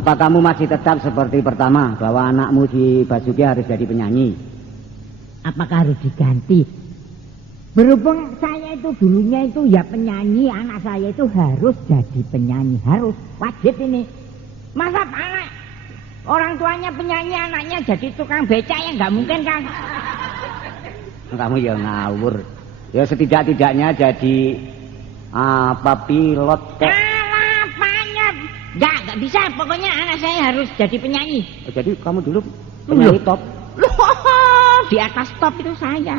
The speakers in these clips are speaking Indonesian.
Apa kamu masih tetap seperti pertama bahwa anakmu si Basuki harus jadi penyanyi? Apakah harus diganti? Berhubung saya itu dulunya itu ya penyanyi, anak saya itu harus jadi penyanyi, harus wajib ini. Masa anak orang tuanya penyanyi, anaknya jadi tukang beca, ya nggak mungkin kan? Kamu ya ngawur. Ya setidak-tidaknya jadi pilot kek. Enggak bisa, pokoknya anak saya harus jadi penyanyi. Oh, jadi kamu dulu penyanyi top? Di atas top itu saya.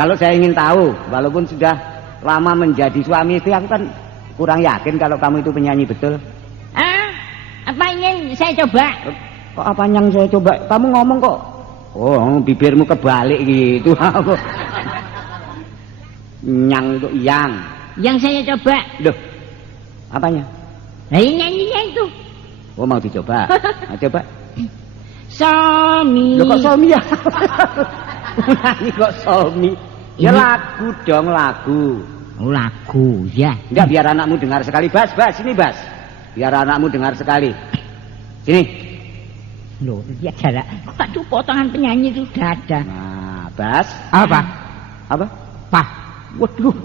Kalau saya ingin tahu, walaupun sudah lama menjadi suami istri, aku kan kurang yakin kalau kamu itu penyanyi betul. Apa ingin saya coba? Kok apa yang saya coba? Kamu ngomong kok, oh bibirmu kebalik gitu. Nyang itu yang. Yang saya coba. Loh, apanya? Nah, nyanyinya itu. Oh mau dicoba? Nah, coba. Somi. Loh kok Somi ya? Nyanyi kok Somi? Ya Ini... lagu dong, lagu. Oh, lagu ya. Enggak, biar anakmu dengar sekali. Bas, sini Bas. Biar anakmu dengar sekali. Sini. Loh, dia jalan. Waduh, potongan penyanyi itu sudah ada. Nah, Bas. Apa? Pah. Waduh.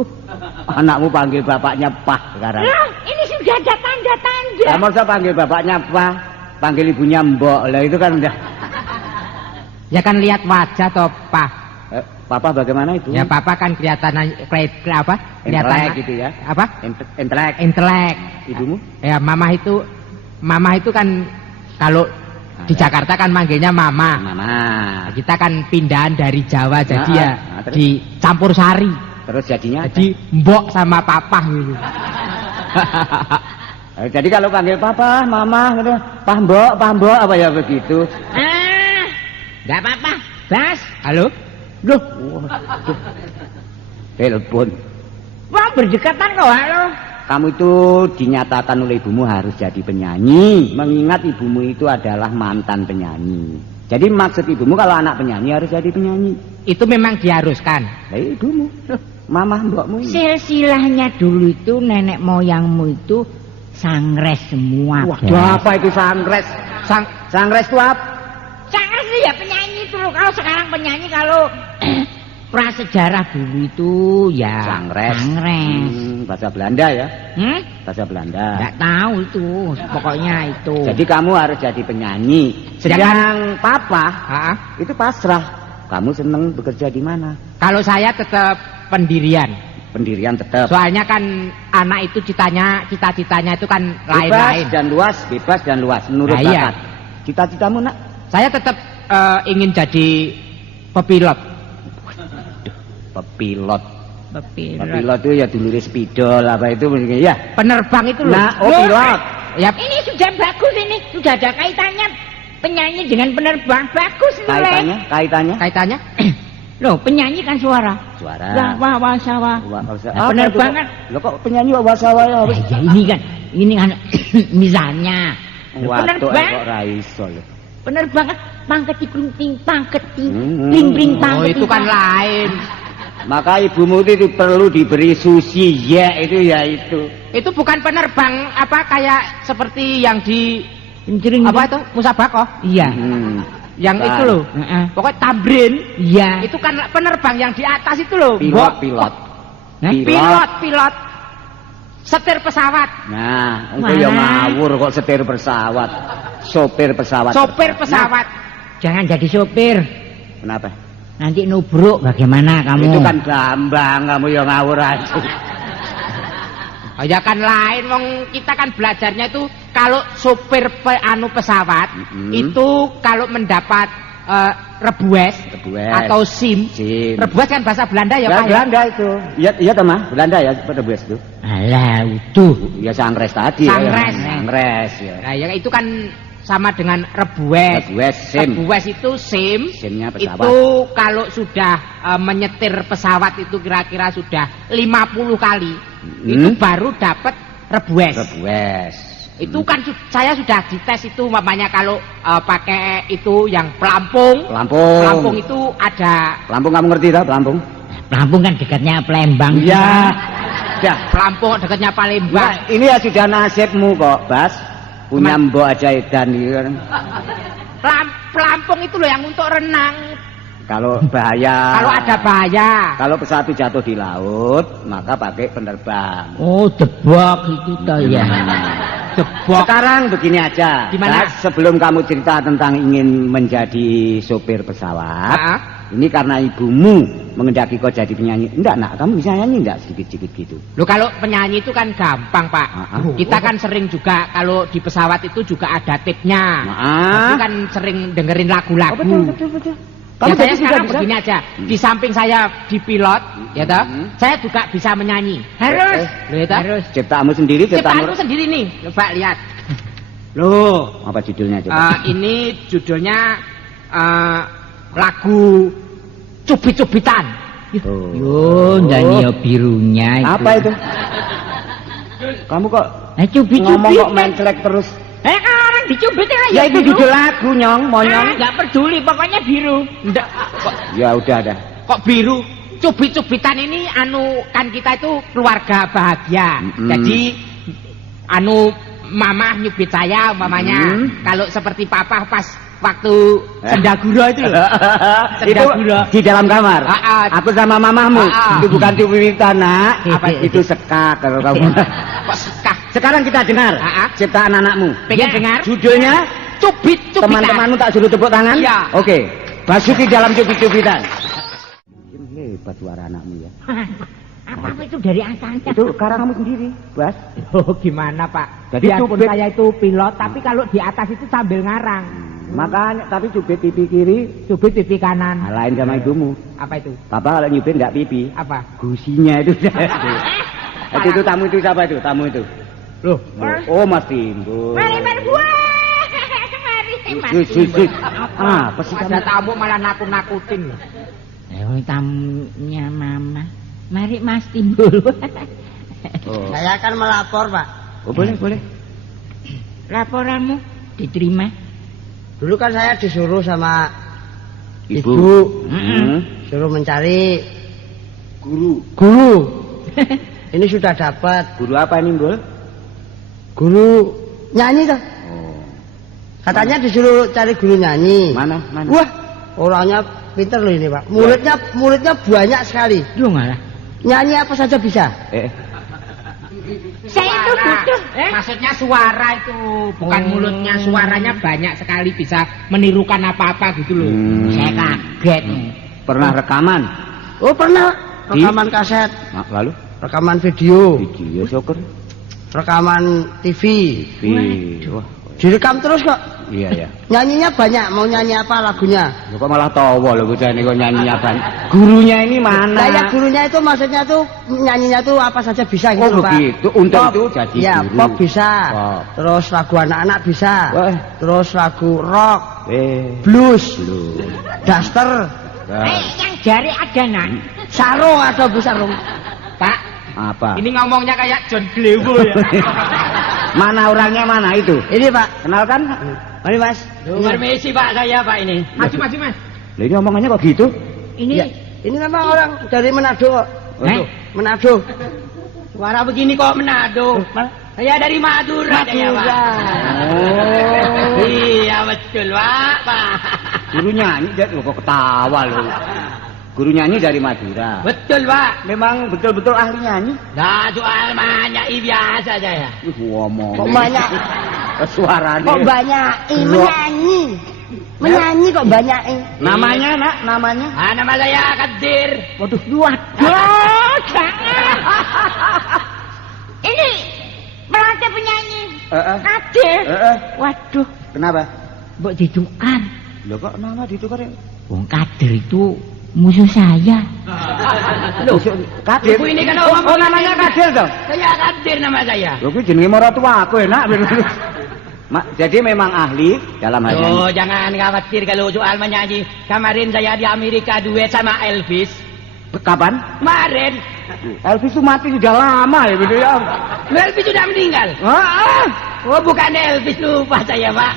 Anakmu panggil bapaknya Pah sekarang. Loh, ini sudah ada tanda-tanda. Kamu usah panggil bapaknya Pah, panggil ibunya Mbok. Lah itu kan udah. Ya kan lihat wajah toh, Pak. Papa bagaimana itu? Ya papa kan kelihatan apa? Kelihatan gitu ya. Apa? Intelek. Ibumu? Ya mama itu kan kalau di Jakarta kan manggilnya mama. Kita kan pindahan dari Jawa jadi dicampur sari. Terus jadinya? Jadi mbok sama papa gitu. Jadi kalau panggil papa, mama gitu, pah mbok apa ya begitu? Enggak apa-apa. Bas. Halo? Loh. Telepon. Wah, berdekatan kok, halo. Kamu itu dinyatakan oleh ibumu harus jadi penyanyi, mengingat ibumu itu adalah mantan penyanyi. Jadi maksud ibumu kalau anak penyanyi harus jadi penyanyi. Itu memang diharuskan. Lah ibumu, mamah mbokmu ini. Silsilahnya dulu itu nenek moyangmu itu sangres semua. Waduh, apa itu sangres? Sangres itu apa? Sangres itu ya penyanyi itu loh. Kalau sekarang penyanyi, kalau prasejarah dulu itu ya sangres. Bahasa Belanda ya? Bahasa Belanda. Enggak tahu itu, pokoknya itu. Jadi kamu harus jadi penyanyi. Sedang papa itu pasrah. Kamu seneng bekerja di mana? Kalau saya tetap pendirian. Pendirian tetap. Soalnya kan anak itu ditanya cita-citanya itu kan lain-lain. Bebas dan luas menurut bakat. Iya. Cita-citamu nak? Saya tetap ingin jadi pepilot. Pepilot itu ya dulure spidol apa itu ya. Penerbang itu loh. Nah, pilot. Ya. Ini sudah bagus, ini sudah ada kaitannya penyanyi dengan penerbang, bagus ini. Kaitannya? Loh, penyanyi kan suara. Wawasawa. Penerbangan. Loh kok penyanyi wawasawa ya? Ya ini kan misalnya. Penerbang kok ra iso lho. Penerbangan pangketi pring pring Oh, itu kan lain. Maka ibumu itu perlu diberi sushi ya itu ya itu. Itu bukan penerbang apa kayak seperti yang di apa itu Musabakoh? Iya. Yang itu loh. Pokoknya tambrin. Iya. Itu kan penerbang yang di atas itu loh. Pilot. Pilot. Setir pesawat. Nah, engko ya ngawur kok setir pesawat. Sopir pesawat. Jangan jadi sopir. Kenapa? Nanti nubruk bagaimana kamu? Itu kan gambang, kamu yang ngawur aja. Oh ya kan lain, wong kita kan belajarnya itu kalau sopir pesawat itu kalau mendapat rebues atau sim. Rebues kan bahasa Belanda ya Pak? Belanda itu. Iya toh Mah, Belanda ya rebues itu. Alah, utuh. Ya sangres tadi. Sangres ya. Nah, ya itu kan sama dengan rebues. SIM. Rebues itu SIM. SIM-nya pesawat. Itu kalau sudah menyetir pesawat itu kira-kira sudah 50 kali, itu baru dapat rebues. Itu kan saya sudah dites itu, mamanya kalau pakai itu yang pelampung. Pelampung itu ada. Pelampung kamu ngerti tak pelampung? Pelampung kan dekatnya Palembang. Iya. sudah. Pelampung dekatnya Palembang. Nah, ini ya sudah nasibmu kok, Bas. Punya mbok aja edan gitu kan. Pelampung itu loh yang untuk renang. Kalau bahaya. Kalau ada bahaya. Kalau pesawat itu jatuh di laut, maka pakai penerbang. Oh, debak itu toh ya. Debak. Sekarang begini aja. Gimana? Bas, sebelum kamu cerita tentang ingin menjadi sopir pesawat, ini karena ibumu mengendaki kau jadi penyanyi. Enggak, nak, kamu bisa nyanyi enggak sedikit-sedikit gitu? Loh kalau penyanyi itu kan gampang, Pak. Kita kan sering juga kalau di pesawat itu juga ada tipnya. Jadi kan sering dengerin lagu-lagu. Oh, betul. Ya saya sekarang begini aja, di samping saya di pilot, ya toh, saya juga bisa menyanyi. Harus, harus. Ciptaanmu sendiri, Ciptaanmu sendiri nih, coba lihat. Loh, apa judulnya coba? Ini judulnya lagu Cubit-Cubitan. Oh. Yo, nyanyi birunya itu. Apa itu? Kamu kok Cubit-cubit. ngomong kok mencelek terus? Kan orang dicubit Ya itu judul lagu, Nyong, monyong. Enggak peduli, pokoknya biru. Nggak, Ya udah dah. kok biru? Cubit-cubitan ini kan kita itu keluarga bahagia. Jadi mama nyubit saya umpamanya. Kalau seperti papa pas waktu sendagura itu loh. Itu di dalam kamar. Aku sama mamahmu. Itu bukan cubitan, Nak. Itu sekak kalau kamu. Kok sekah? Sekarang kita dengar ciptaan anakmu. Pengen dengar? Judulnya Cubit-cubitan. teman-temanmu tak suruh tepuk tangan? Iya. Oke. Basuki dalam cubit-cubitan. Hebat suara anakmu ya. Apa itu dari asalnya? Itu karangamu sendiri, Bas. Oh, gimana, Pak? Jadi Biarpun cubit. saya itu pilot, tapi kalau di atas itu sambil ngarang. Makanya tapi cubit pipi kiri, Cubit pipi kanan. lain sama ibumu. Apa itu? Papa kalau nyubit enggak pipi. Apa? Gusinya itu. Itu tamu itu siapa itu? Tamu itu. Loh, Oh, Mas Timbul. mari gua. Mari, Sus. Apa sih Ada kamu? tamu malah nakut-nakutin. Tamunya mama. Mari Mas Timbul. Oh. Saya akan melapor, Pak. Oh, boleh. Laporanmu diterima. Dulu kan saya disuruh sama Ibu. ibu, Hmm. suruh mencari Guru. guru. Ini sudah dapat Guru apa ini, Bul? guru nyanyi toh. Oh. Katanya disuruh cari guru nyanyi. Mana? Wah, orangnya pinter loh ini, Pak. Muridnya banyak sekali. Lu malah. Nyanyi apa saja bisa. Saya itu butuh. Maksudnya suara itu bukan mulutnya, suaranya banyak sekali bisa menirukan apa-apa gitu loh. Saya kaget. Pernah rekaman? Oh, pernah rekaman kaset, Nah, lalu? rekaman video, Video syukur. rekaman TV. Wah. Direkam terus kok. Iya. Nyanyinya banyak, mau nyanyi apa lagunya? Loh, kok malah tawa loh bocah ini kok nyanyinya banyak. Gurunya ini mana? Saya gurunya itu maksudnya tuh nyanyinya tuh apa saja bisa gitu, Oh, Pak. begitu. Untuk Pop, itu jadi ya, guru. pop bisa. Pop. Terus lagu anak-anak bisa. Wah. Terus lagu rock, Blues. blues, daster, Yang jari ada nak. sarung atau bu sarung. Pak, Apa? ini ngomongnya kayak John Glewo ya. Mana orangnya mana itu? Ini Pak, Kenalkan? mari Mas. Permisi Pak, saya Pak ini. Maju Mas. Lah ini omongannya kok gitu? Ini Ya, ini memang orang dari Manado kok. Manado. Suara begini kok Manado. Saya dari Madura, saya Pak. Oh. Iya betul Pak. Guru nyanyi loh kok ketawa loh. Guru nyanyi dari Madura. Betul Pak. Memang betul-betul ahli nyanyi. Nah soal menyanyi biasa saya. Ngomong. Kok banyak? Suaranya. Kok banyak? Menyanyi. Menyanyi kok banyak? Namanya, Nak, namanya? Nama saya Kadir. Waduh, jangan. Ini melatih penyanyi. Kadir. Waduh, Kenapa? mbok didukan. Loh kok nama ditukar ya? Wong Kadir itu musuh saya. Loh, Kadir. Ibu ini kan Oh, namanya Kadir dong. Saya Kadir nama saya. Loh, kuwi jenenge maratuwa aku enak. Jadi memang ahli dalam hal nyanyi. Oh, jangan khawatir kalau soal menyanyi. Kemarin saya di Amerika duet sama Elvis. Kapan? Kemarin. Elvis itu mati sudah lama ya gitu ya. Elvis sudah meninggal. Oh, bukan Elvis, lupa saya, Pak.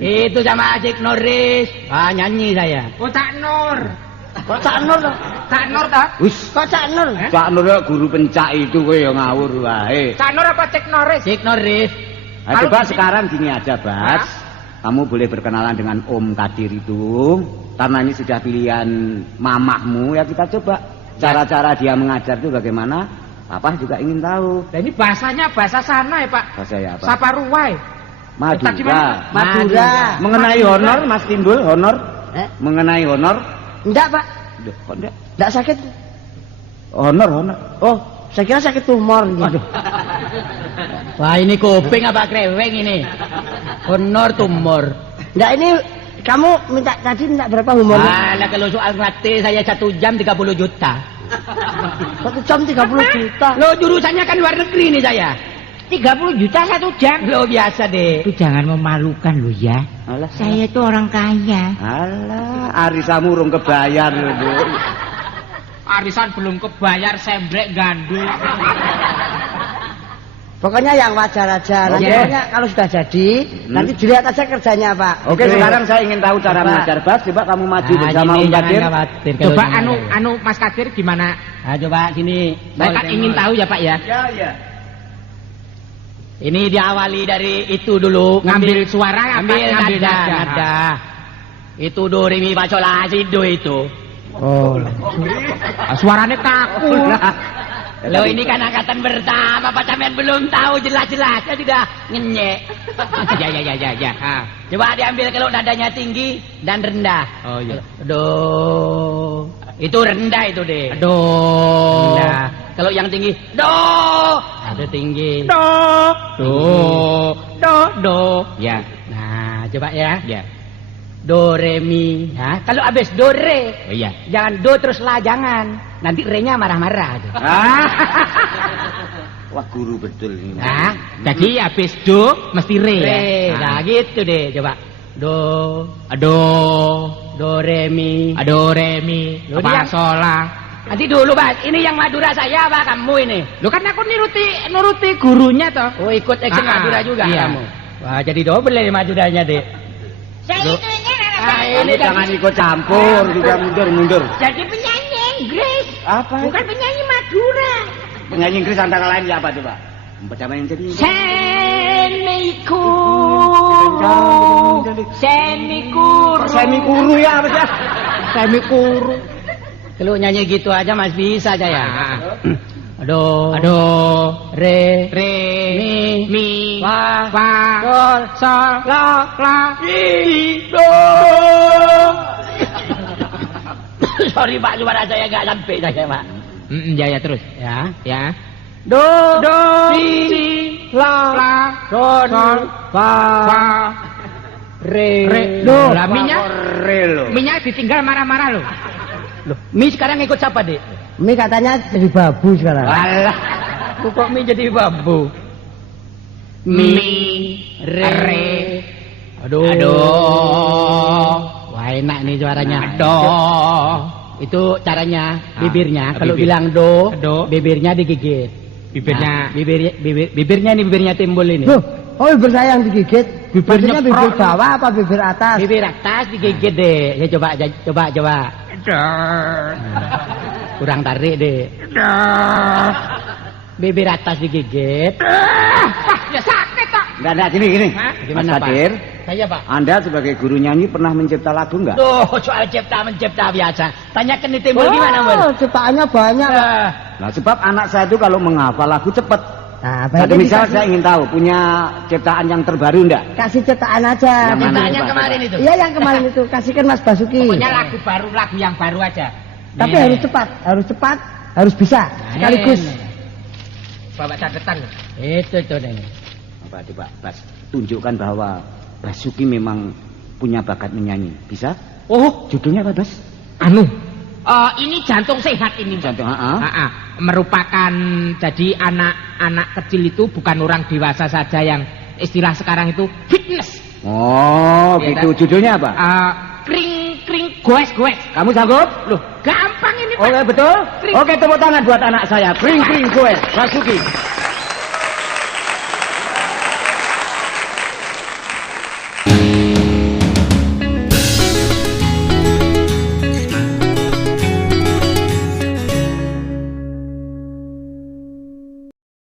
Itu sama Jack Norris. Nyanyi saya. Oh, tak Nur. Kok Cak Nur to? Cak Nur toh? Wis, Kok Cak Nur? Cak Nur ya guru pencak itu kowe ya ngawur wae. Cak Nur apa Cek Noris? Cek Noris. Nah, Kalau coba di sini- sekarang gini aja, Bas. Kamu boleh berkenalan dengan Om Kadir itu. Karena ini sudah pilihan mamahmu, ya kita coba. Cara-cara dia mengajar itu bagaimana? Papa juga ingin tahu. Nah, ini bahasanya bahasa sana ya Pak. Bahasa ya apa? Saparuwai. Tadi Madura. mana? Madura. Mengenai honor, Mas Timbul, honor. Mengenai honor. Enggak, Pak. Duh, kok enggak? Enggak sakit. Honor, honor. Oh, saya kira sakit tumor gitu. Wah, ini kuping apa kreweng ini? Honor tumor. Enggak, ini kamu tadi minta berapa humornya? Alah, kalau soal ngelatih saya 1 jam 30 juta. 1 jam 30 juta. Lo jurusannya kan luar negeri nih saya. 30 juta 1 jam. Lo biasa deh. Itu jangan memalukan lo ya. Alah, Saya itu orang kaya. alah, arisamu urung kebayar lho, Bu. Arisan belum kebayar, sembrek gandul. Pokoknya yang wajar aja. Nanti Oke. pokoknya kalau sudah jadi, nanti dilihat aja kerjanya, Pak. Oke, sekarang saya ingin tahu cara mengajar Bas. Coba kamu maju bersama Om Kadir. Coba anu Mas Kadir gimana? Nah, coba sini. Saya kan ingin tahu ya Pak ya. Ya, ya. Ini diawali dari itu dulu. Ngambil suara apa Ambil ngambil nada. Itu do re mi fa sol la si do itu. Oh. Suaranya kaku. Lo ini kan angkatan pertama, Pak Sampean belum tahu jelas-jelas ya sudah ngenyek. Ya. Ah. Coba diambil kalau nadanya tinggi dan rendah. Oh iya. Do. Itu rendah itu deh. Aduh. Rendah. Kalau yang tinggi do. Ada tinggi. Do. Ya. Nah, coba ya. Ya. Do re mi. Nah, kalau habis do re, Oh iya. jangan do terus la jangan. Nanti re-nya marah-marah. Ah. Wah, guru betul ini. Nah, jadi habis do mesti re ya. Re. Nah, gitu deh, coba. Do, Aduh. do re mi. Aduh re mi. Lo Apa dia- sola. Nanti dulu, Mas. Ini yang Madura saya apa kamu ini? Lo kan aku nuruti gurunya toh. Oh, ikut action Ah, Madura juga iya. kamu. Wah, jadi double ya Maduranya, Dek. Saya itu ingin Ah, Ini jangan ikut campur, juga mundur. jadi penyanyi Inggris, Apa? bukan penyanyi Madura. Penyanyi Inggris antara lain siapa coba? Pertama yang jadi. Semikuru. Semikuru ya apa sih? Semikuru. Kalau nyanyi gitu aja Mas bisa saya. Aduh. Re. Mi. Fa. Sol. La. Do. Sorry Pak, suara saya nggak sampai saya Pak. Ya terus. Ya. Do. Si. La. Sol. Fa. Re. Do. Lah minyak. Relo. Minyak ditinggal marah-marah lo. Loh, Mi sekarang ikut siapa, Dek? Mi katanya jadi babu sekarang. Alah. Kok Mi jadi babu? Mi. Re. Aduh. Wah, enak nih suaranya. Aduh. Itu caranya bibirnya. Ah, Kalau bibir. bilang do, Do. bibirnya digigit. Bibirnya. Nah, bibirnya ini bibirnya timbul ini. Loh, oh bibir saya yang digigit. Bibirnya Maksudnya bibir prok. bawah apa bibir atas? Bibir atas digigit deh. Ya coba. Kurang tarik deh. Bibir atas digigit. Ya sakit tak. Enggak, gini. Hah? Gimana, Mas Pak? Kadir, Saya, Pak. Anda sebagai guru nyanyi pernah mencipta lagu enggak? Tuh, soal mencipta biasa. Tanyakan di timbul gimana, Bol? Oh, ciptaannya banyak. Pak. Nah, sebab anak saya itu kalau menghafal lagu cepat. Nah, Jadi berarti misal dikasih- saya ingin tahu punya ciptaan yang terbaru enggak? kasih ciptaan aja. Yang mana? Ciptaan yang Coba, kemarin coba. itu. Iya yang kemarin itu kasihkan Mas Basuki. Pokoknya lagu yang baru aja. Tapi Nih. harus cepat, harus bisa sekaligus. Bawa catatan. Itu deh. Coba, Bas, tunjukkan bahwa Basuki memang punya bakat menyanyi. Bisa? Oh, Judulnya apa, Bas? ini jantung sehat ini. Jantung, Merupakan jadi anak-anak kecil itu bukan orang dewasa saja yang istilah sekarang itu fitness. Oh, Iya, gitu. kan? Judulnya apa? Kring goes. Kamu sanggup? Loh, gampang ini Pak. Oke, betul? Kring. Oke, tepuk tangan buat anak saya. Kring gue, Basuki.